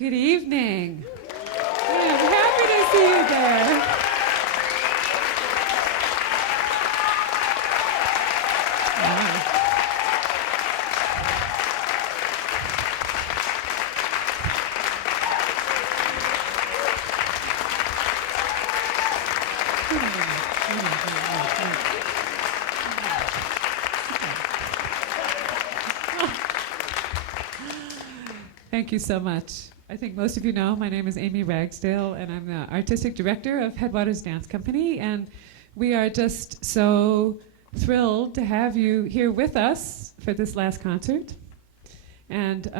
Good evening. I'm happy to see you there. Thank you so much. I think most of you know my name is Amy Ragsdale, and I'm the Artistic Director of Headwaters Dance Company, and we are just so thrilled to have you here with us for this last concert. And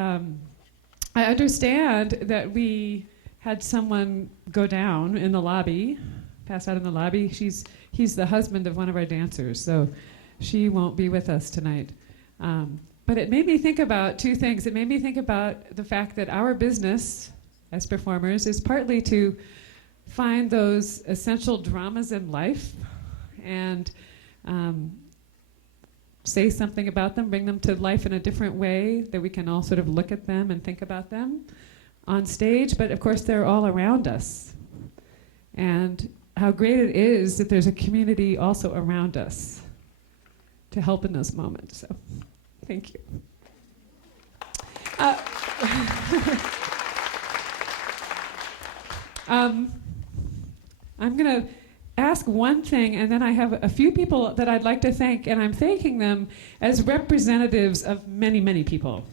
I understand that we had someone go down in the lobby, pass out in the lobby. He's the husband of one of our dancers, so she won't be with us tonight. But it made me think about two things. It made me think about the fact that our business as performers is partly to find those essential dramas in life and say something about them, bring them to life in a different way, that we can all sort of look at them and think about them on stage. But of course, they're all around us. And how great it is that there's a community also around us to help in those moments. So. Thank you. I'm going to ask one thing, and then I have a few people that I'd like to thank, and I'm thanking them as representatives of many, many people.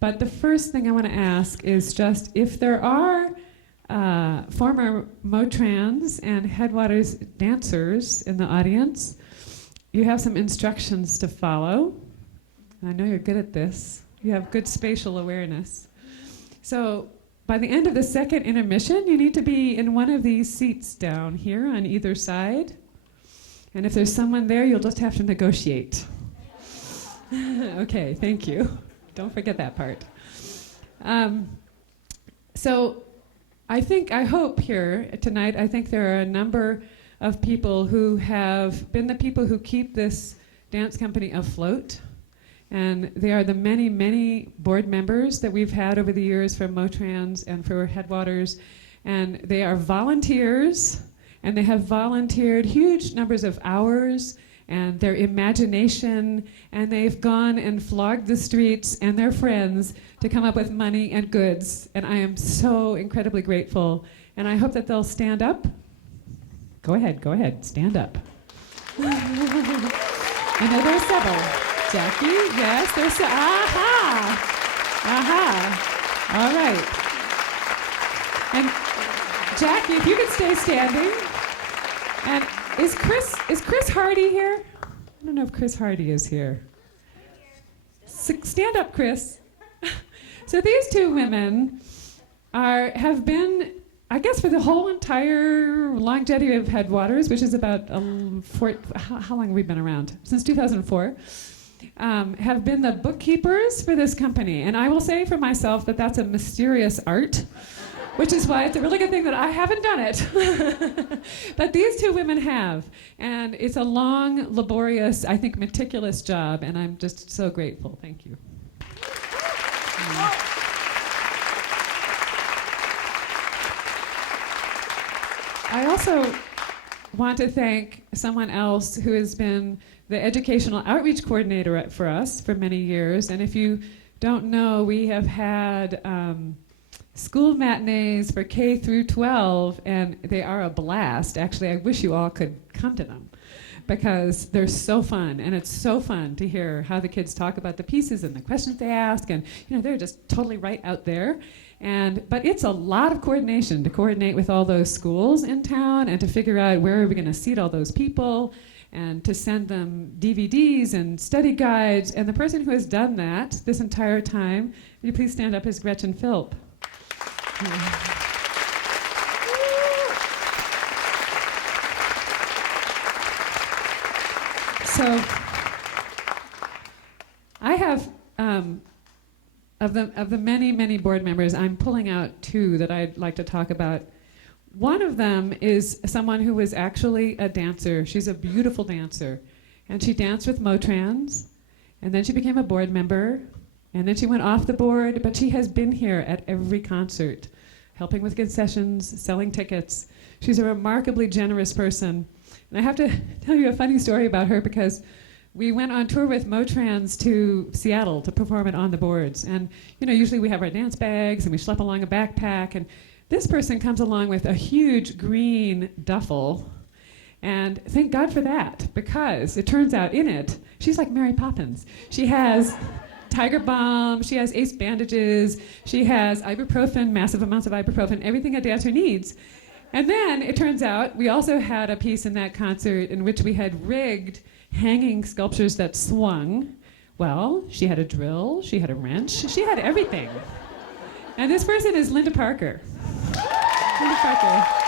But the first thing I want to ask is just if there are former Motrans and Headwaters dancers in the audience, you have some instructions to follow. I know you're good at this. You have good spatial awareness. So by the end of the second intermission, you need to be in one of these seats down here on either side. And if there's someone there, you'll just have to negotiate. Okay, thank you. Don't forget that part. So I hope here tonight, I think there are a number of people who have been the people who keep this dance company afloat. And they are the many, many board members that we've had over the years for Motrans and for Headwaters. And they are volunteers, and they have volunteered huge numbers of hours and their imagination, and they've gone and flogged the streets and their friends to come up with money and goods. And I am so incredibly grateful. And I hope that they'll stand up. Go ahead, stand up. I know there's several. Jackie, yes, there's all right. And Jackie, if you could stay standing. And is Chris Hardy here? I don't know if Chris Hardy is here. Stand up, Chris. So these two women have been, I guess, for the whole entire longevity of Headwaters, which is about how long have we been around? Since 2004. Have been the bookkeepers for this company. And I will say for myself that that's a mysterious art, which is why it's a really good thing that I haven't done it. But these two women have. And it's a long, laborious, I think meticulous job, and I'm just so grateful. Thank you. I also want to thank someone else who has been the educational outreach coordinator for us for many years. And if you don't know, we have had school matinees for K through 12, and they are a blast. Actually, I wish you all could come to them because they're so fun, and it's so fun to hear how the kids talk about the pieces and the questions they ask, and they're just totally right out there. But it's a lot of coordination to coordinate with all those schools in town and to figure out where are we going to seat all those people and to send them DVDs and study guides. And the person who has done that this entire time, will you please stand up, is Gretchen Philp. So I have, of the many, many board members, I'm pulling out two that I'd like to talk about. One of them is someone who was actually a dancer. She's a beautiful dancer. And she danced with Motrans, and then she became a board member, And then she went off the board, but she has been here at every concert, helping with concessions, selling tickets. She's a remarkably generous person. And I have to tell you a funny story about her because we went on tour with Motrans to Seattle to perform it on the boards. And usually we have our dance bags and we schlep along a backpack. And this person comes along with a huge green duffel. And thank God for that, because it turns out in it, she's like Mary Poppins. She has Tiger Balm, she has ace bandages, she has ibuprofen, massive amounts of ibuprofen, everything a dancer needs. And then it turns out we also had a piece in that concert in which we had rigged hanging sculptures that swung. Well, she had a drill, she had a wrench, she had everything. And this person is Linda Parker. Linda Parker.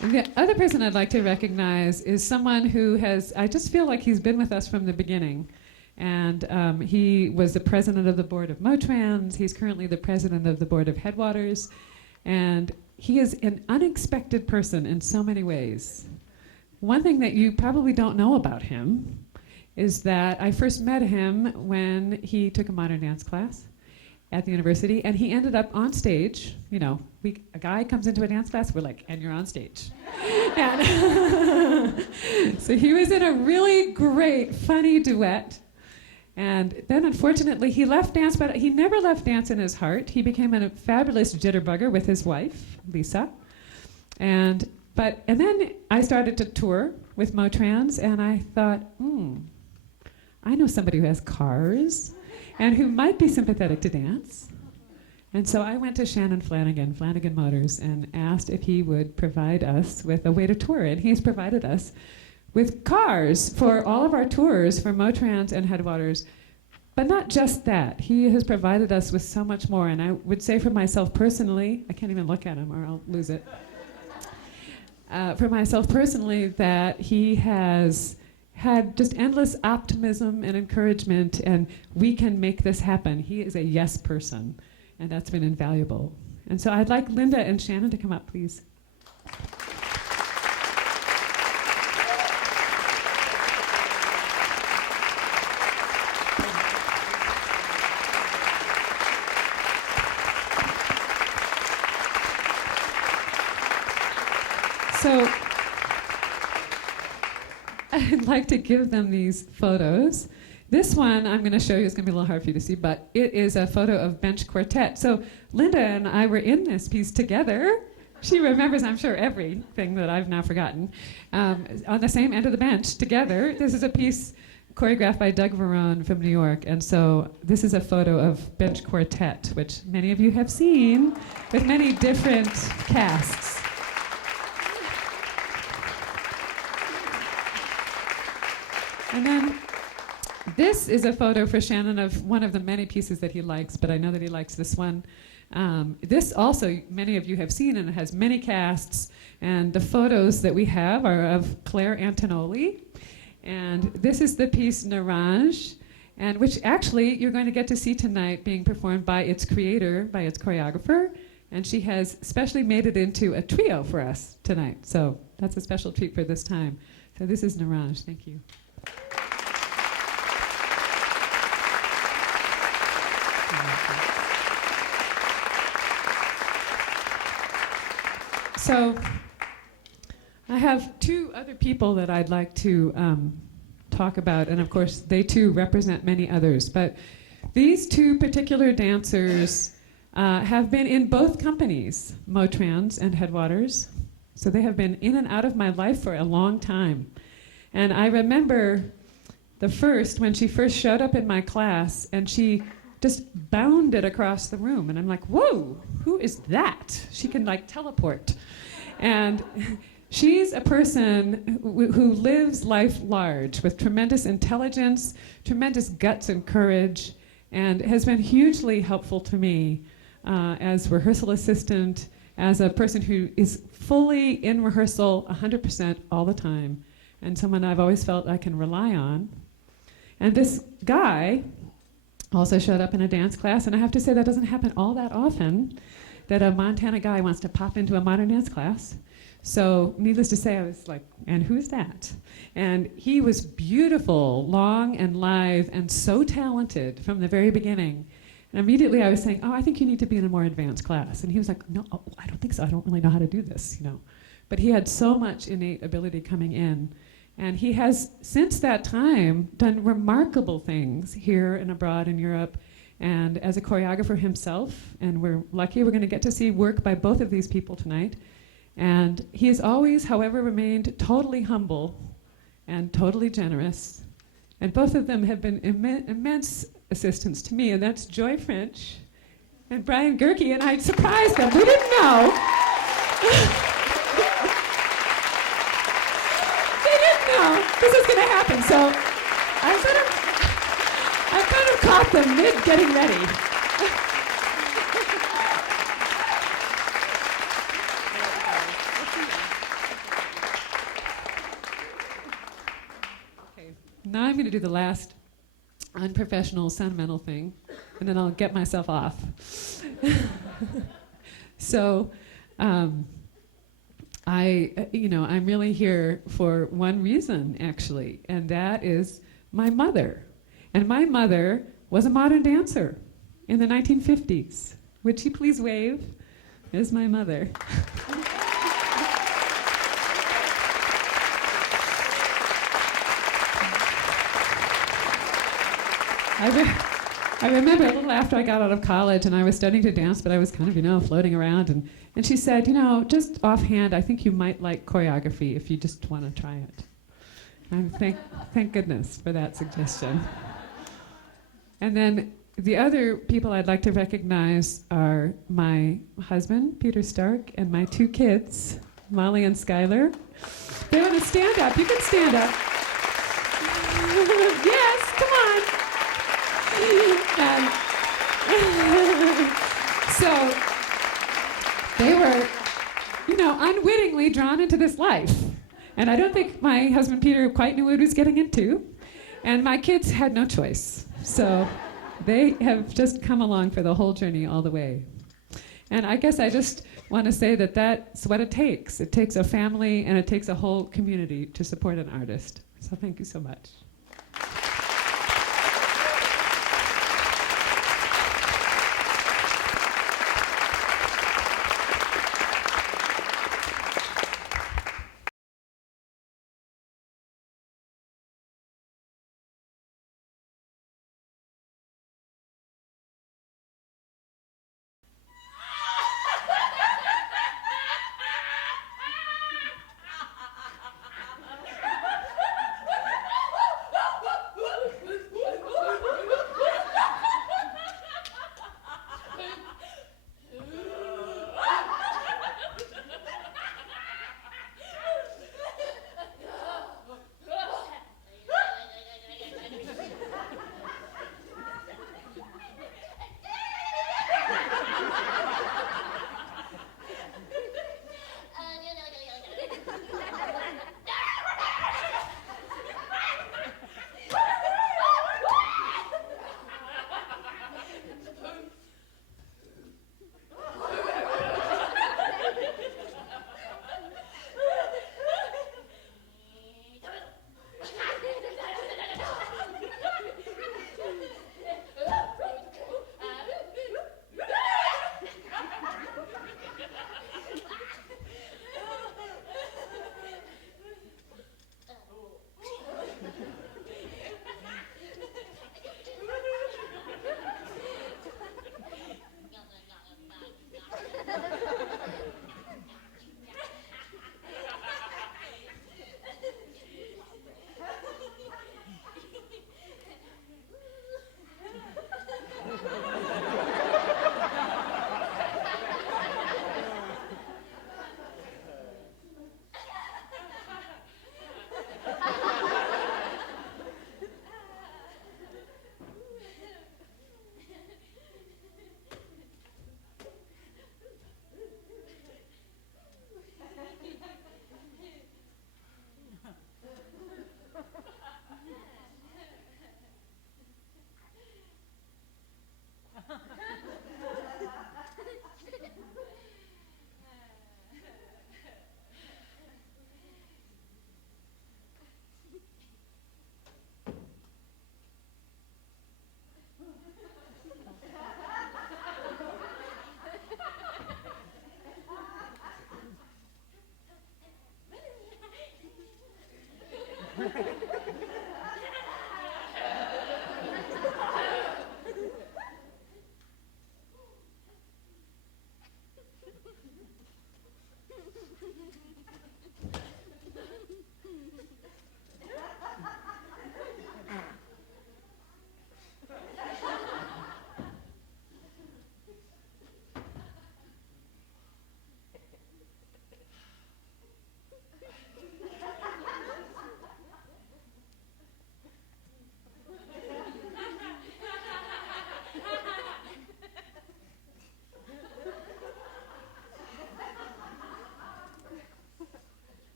And the other person I'd like to recognize is someone who I just feel like he's been with us from the beginning. And he was the president of the board of Motrans. He's currently the president of the board of Headwaters. And he is an unexpected person in so many ways. One thing that you probably don't know about him is that I first met him when he took a modern dance class at the university, and he ended up on stage. A guy comes into a dance class, we're like, and you're on stage. And so he was in a really great, funny duet. And then, unfortunately, he left dance, but he never left dance in his heart. He became a fabulous jitterbugger with his wife, Lisa. And then I started to tour with Motrans, and I thought, I know somebody who has cars and who might be sympathetic to dance. And so I went to Shannon Flanagan, Flanagan Motors, and asked if he would provide us with a way to tour. And he's provided us with cars for all of our tours for Motrans and Headwaters. But not just that. He has provided us with so much more. And I would say for myself personally, I can't even look at him or I'll lose it. For myself personally, that he has had just endless optimism and encouragement, and we can make this happen. He is a yes person, and that's been invaluable. And so I'd like Linda and Shannon to come up, please. So I'd like to give them these photos. This one I'm going to show you is going to be a little hard for you to see, but it is a photo of bench quartet. So Linda and I were in this piece together. She remembers, I'm sure, everything that I've now forgotten. On the same end of the bench together. This is a piece choreographed by Doug Verone from New York. And so this is a photo of bench quartet, which many of you have seen, with many different casts. And then this is a photo for Shannon of one of the many pieces that he likes, but I know that he likes this one. This also, many of you have seen, and it has many casts. And the photos that we have are of Claire Antonoli. And this is the piece Naranj, and which actually you're going to get to see tonight being performed by its creator, by its choreographer. And she has specially made it into a trio for us tonight. So that's a special treat for this time. So this is Naranj. Thank you. So I have two other people that I'd like to talk about, and of course they too represent many others. But these two particular dancers have been in both companies, Motrans and Headwaters. So they have been in and out of my life for a long time. And I remember the first, when she first showed up in my class, and she just bounded across the room. And I'm like, whoa, who is that? She can like teleport. And she's a person who lives life large with tremendous intelligence, tremendous guts and courage, and has been hugely helpful to me as rehearsal assistant, as a person who is fully in rehearsal 100% all the time, and someone I've always felt I can rely on. And this guy also showed up in a dance class, and I have to say that doesn't happen all that often. that a Montana guy wants to pop into a modern dance class. So needless to say, I was like, and who's that? And he was beautiful, long and lithe, and so talented from the very beginning. And immediately I was saying, oh, I think you need to be in a more advanced class. And he was like, no, I don't think so. I don't really know how to do this, But he had so much innate ability coming in. And he has, since that time, done remarkable things here and abroad in Europe, and as a choreographer himself. And we're lucky we're going to get to see work by both of these people tonight. And he has always, however, remained totally humble and totally generous. And both of them have been immense assistants to me, and that's Joy French and Brian Gerke, and I surprised them. We didn't know. They didn't know this was going to happen, so I kind of caught them mid getting ready. Okay, now I'm going to do the last unprofessional, sentimental thing, and then I'll get myself off. So, I'm really here for one reason, actually, and that is my mother. And my mother was a modern dancer in the 1950s. Would she please wave? There's my mother. I remember a little after I got out of college and I was studying to dance, but I was kind of, floating around. And she said, just offhand, I think you might like choreography if you just want to try it. And thank goodness for that suggestion. And then the other people I'd like to recognize are my husband, Peter Stark, and my two kids, Molly and Skylar. They want to stand up. You can stand up. Yes, come on. And so they were, unwittingly drawn into this life. And I don't think my husband Peter quite knew what he was getting into. And my kids had no choice. So they have just come along for the whole journey all the way. And I guess I just want to say that that's what it takes. It takes a family and it takes a whole community to support an artist. So thank you so much.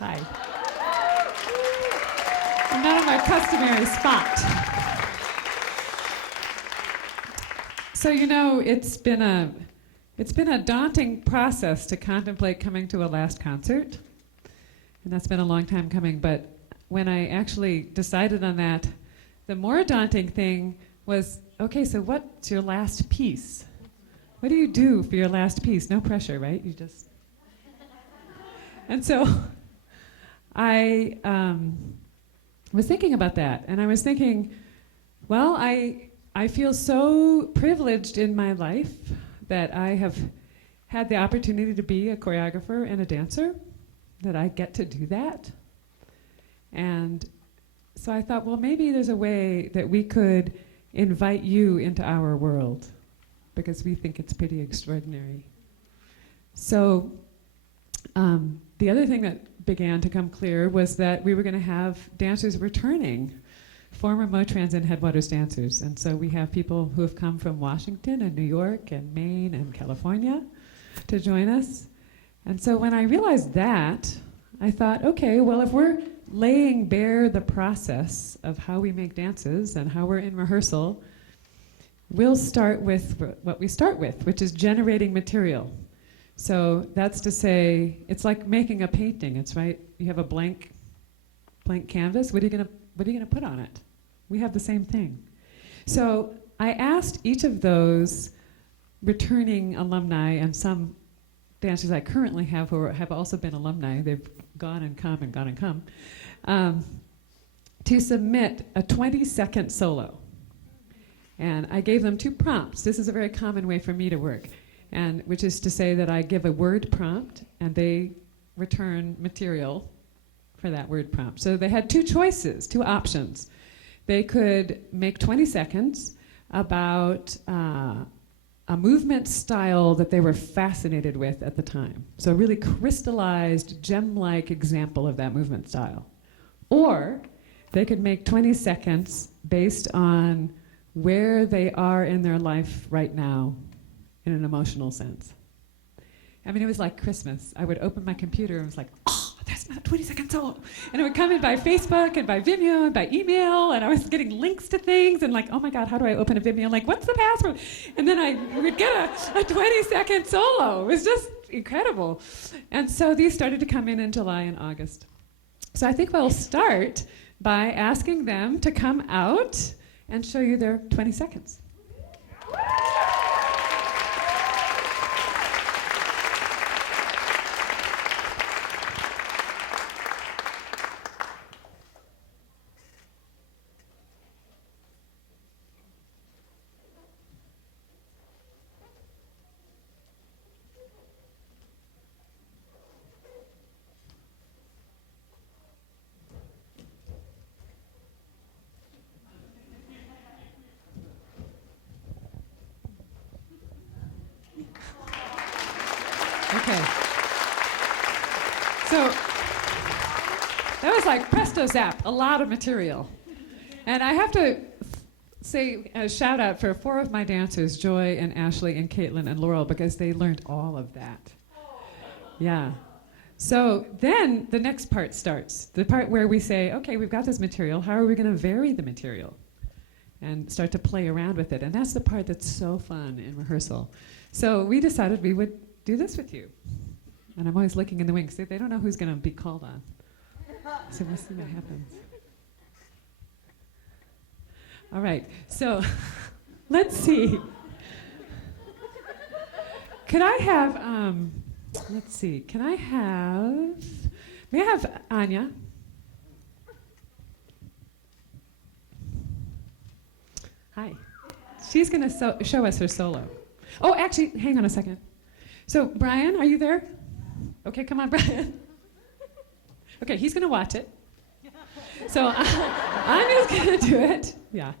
Hi. I'm not in my customary spot. So it's been a daunting process to contemplate coming to a last concert, and that's been a long time coming. But when I actually decided on that, the more daunting thing was, okay, so what's your last piece? What do you do for your last piece? No pressure, right? You just. And so I was thinking about that, and I was thinking, well, I feel so privileged in my life that I have had the opportunity to be a choreographer and a dancer, that I get to do that. And so I thought, well, maybe there's a way that we could invite you into our world, because we think it's pretty extraordinary. So the other thing that began to come clear was that we were going to have dancers returning, former Motrans and Headwaters dancers. And so we have people who have come from Washington and New York and Maine and California to join us. And so when I realized that, I thought, okay, well, if we're laying bare the process of how we make dances and how we're in rehearsal, we'll start with what we start with, which is generating material. So that's to say, it's like making a painting. It's right. You have a blank canvas. What are you gonna put on it? We have the same thing. So I asked each of those returning alumni and some dancers I currently have who have also been alumni. They've gone and come and gone and come, to submit a 20-second solo. And I gave them 2 prompts. This is a very common way for me to work, and which is to say that I give a word prompt and they return material for that word prompt. So they had 2 choices, 2 options. They could make 20 seconds about a movement style that they were fascinated with at the time. So a really crystallized, gem-like example of that movement style. Or they could make 20 seconds based on where they are in their life right now in an emotional sense. I mean, it was like Christmas. I would open my computer and it was like, oh, that's not 20-second solo. And it would come in by Facebook and by Vimeo and by email, and I was getting links to things and like, oh my God, how do I open a Vimeo? Like, what's the password? And then I would get a 20-second solo. It was just incredible. And so these started to come in July and August. So I think we'll start by asking them to come out and show you their 20 seconds. Okay. So that was like presto zap, a lot of material. And I have to say a shout out for 4 of my dancers, Joy and Ashley and Caitlin and Laurel, because they learned all of that. Yeah. So then the next part starts, the part where we say, okay, we've got this material, how are we going to vary the material? And start to play around with it. And that's the part that's so fun in rehearsal. So we decided we would do this with you. And I'm always looking in the wings. They don't know who's going to be called on. So we'll see what happens. All right. So let's see. Could I have, let's see. May I have Anya? Hi. She's going to show us her solo. Oh, actually, hang on a second. So, Brian, are you there? Okay, come on, Brian. Okay, he's going to watch it. So, I'm just going to do it. Yeah.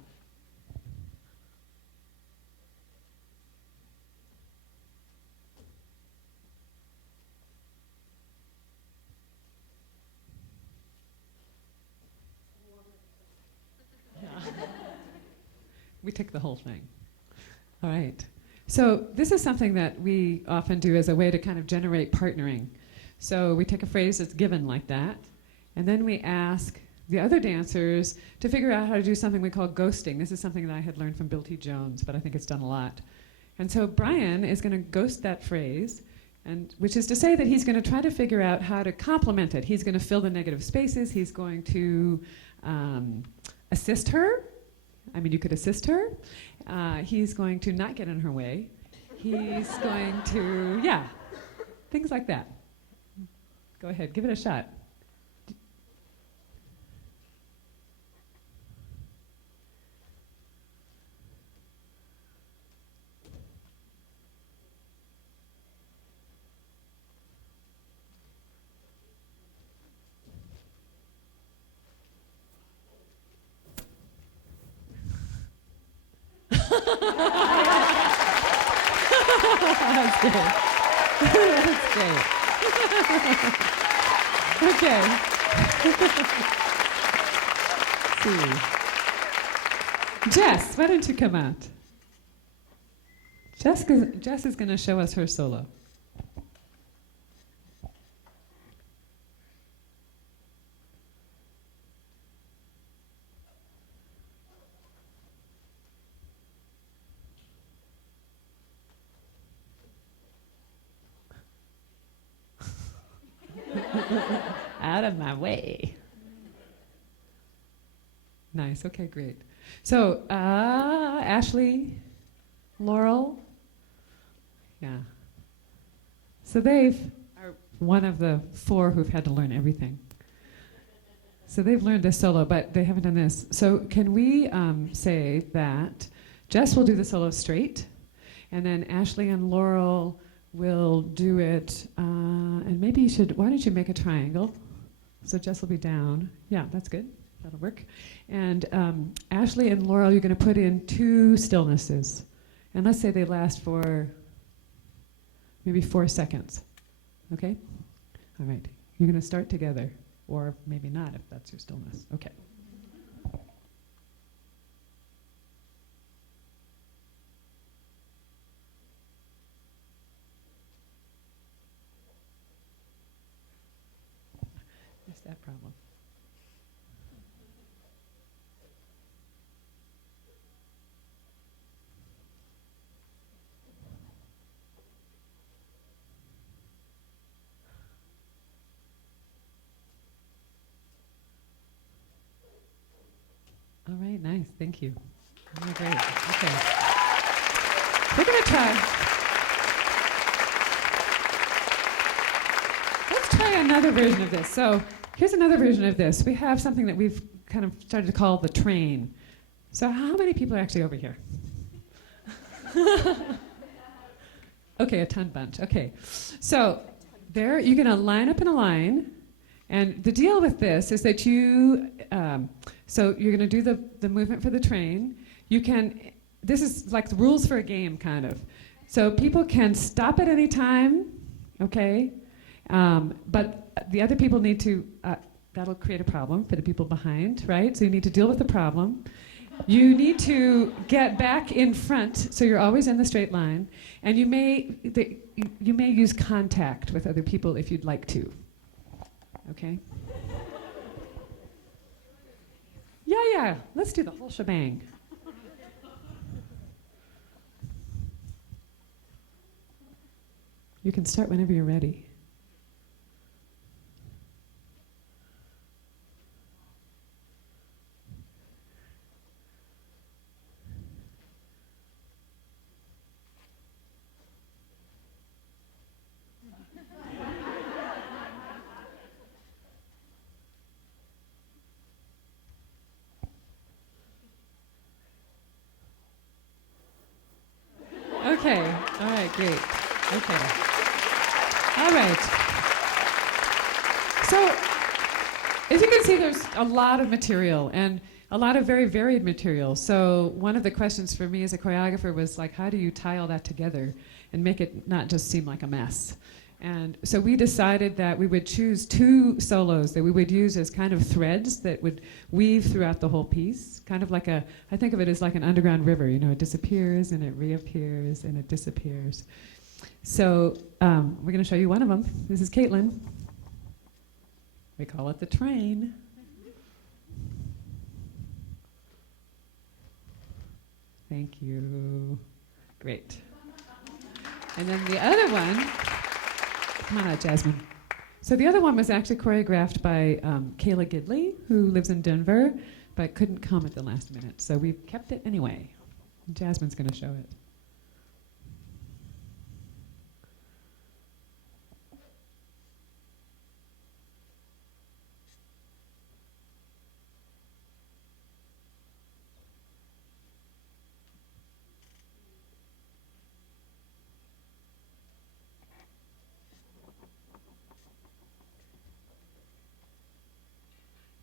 We took the whole thing. All right. So this is something that we often do as a way to kind of generate partnering. So we take a phrase that's given like that, and then we ask the other dancers to figure out how to do something we call ghosting. This is something that I had learned from Bill T. Jones, but I think it's done a lot. And so Brian is going to ghost that phrase, and which is to say that he's going to try to figure out how to complement it. He's going to fill the negative spaces. He's going to assist her. I mean, you could assist her. He's going to not get in her way. He's going to, yeah, things like that. Go ahead, give it a shot. That's good. That's great. Okay. See. Jess, why don't you come out? Jess is going to show us her solo. Out of my way. Nice, okay, great. So, Ashley, Laurel, yeah. So they've are one of the 4 who've had to learn everything. So they've learned this solo, but they haven't done this. So can we say that Jess will do the solo straight, and then Ashley and Laurel will do it, and maybe you should, why don't you make a triangle? So Jess will be down. Yeah, that's good. That'll work. And Ashley and Laurel, you're going to put in 2 stillnesses. And let's say they last for maybe 4 seconds. Okay? All right. You're going to start together. Or maybe not, if that's your stillness. Okay. What's that problem? All right, nice, thank you. Oh, great, okay. We're gonna try. Let's try another version of this. So here's another version of this. We have something that we've kind of started to call the train. So how many people are actually over here? Okay, a ton bunch, okay. So there, you're gonna line up in a line, and the deal with this is that you, so you're going to do the movement for the train. You can, this is like the rules for a game, kind of. So people can stop at any time, okay? But the other people need to, that'll create a problem for the people behind, right? So you need to deal with the problem. You need to get back in front, so you're always in the straight line. And you may use contact with other people if you'd like to, okay? Yeah, let's do the whole shebang. You can start whenever you're ready. Okay, all right, great. Okay. All right. So, as you can see, there's a lot of material and a lot of very varied material. So one of the questions for me as a choreographer was like, how do you tie all that together and make it not just seem like a mess? And so we decided that we would choose 2 solos that we would use as kind of threads that would weave throughout the whole piece. Kind of like I think of it as like an underground river, you know, it disappears and it reappears and it disappears. So we're going to show you one of them. This is Caitlin. We call it the train. Thank you. Great. And then the other one, come on out, Jasmine. So the other one was actually choreographed by Kayla Gidley, who lives in Denver, but couldn't come at the last minute. So we've kept it anyway. And Jasmine's going to show it.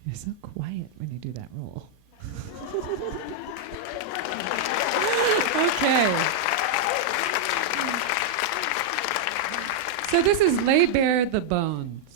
You're so quiet when you do that roll. Okay. So this is Lay Bare the Bones.